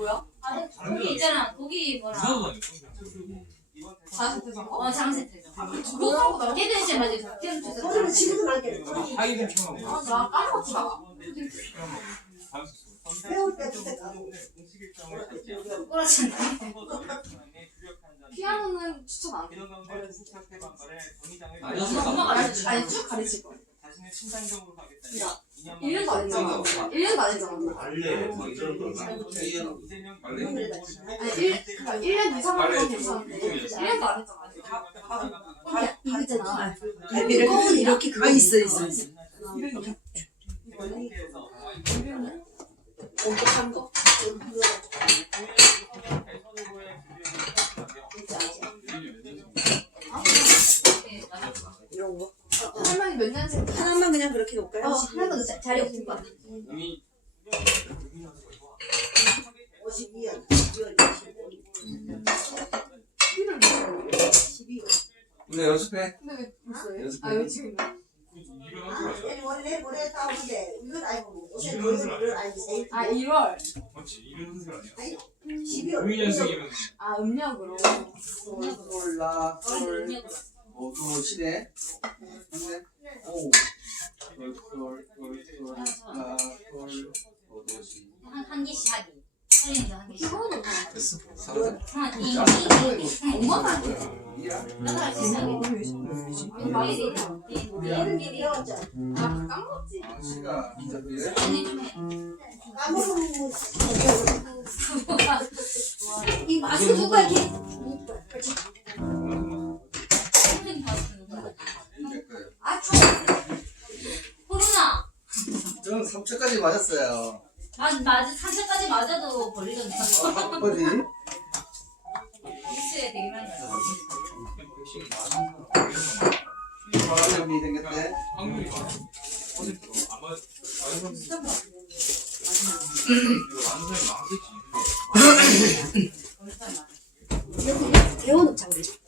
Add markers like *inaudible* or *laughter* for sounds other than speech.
뭐야? 아, 거기 있잖아. 거기 뭐라. 자세트에서 어, 장세트죠. 그거 하고 나 걔도 이제 맞아. 걔도 주세요. 오늘은 지금은 안 돼. 우리 하이든 평하고 아, 나 까먹었지 나. 배울 때 그때 가고. 그렇지. 피아노는 추천 안 해. 아, 엄마가 아니 쭉 가르칠 거야. 1년도 안 했잖아. 1년도 안 했잖아. 알레 뭐 이런 거 말래? 아니 1, 그러니까 1년 이상 하는 건 괜찮은데 1년도 안 했잖아. 이거 있잖아. 두꺼운 이렇게 그거 있어 있어 있어. 옥독한 거. 이런 거. 할머니 몇 년생? 하나만 그냥 그렇게 놓을까요? 어, 하나도 자- 자리 없을 것 같아. 52년, 12월 25일. 12월. 근데 연습해. 근데 왜 벌써요? 연습해. 아, 왜 지금? 아, 내일 모레 내일 모레 따오는데 이건 아니고 어제 이건 아니고 세일. 아, 1월. 맞지? 이런 선생 아니야? 12월. 6년생이면 아, 음력으로. 솔, 솔, 라, 솔. 오, 또 치네. 근데, 오. 솔, 솔, 솔, 솔, 라, 솔. 오, 도, 시. 한, 한 개씩 하기. 촬영해서 한 개씩. 피곤해. 됐어. 사라져. 한, 이, 이, 이. 엄마가 이야. 나도 할수 있어. 얘는 게 배웠잖아. 아, 까먹었지. 아, 시가 진짜 그래? 언니 좀 해. 까먹으면 뭐. 이 맛을 누가 이렇게. 저는 3초까지 맞았어요. 맞, 맞아. 산책까지 맞아도 벌리던데. 어디? 뉴스에 되게 많이 나와. 바람이 생겼대. *coughs* 확률이 많아. 퍼센트로 아마 사람들이 이거 사람이 많겠지. 배워놓자, 우리.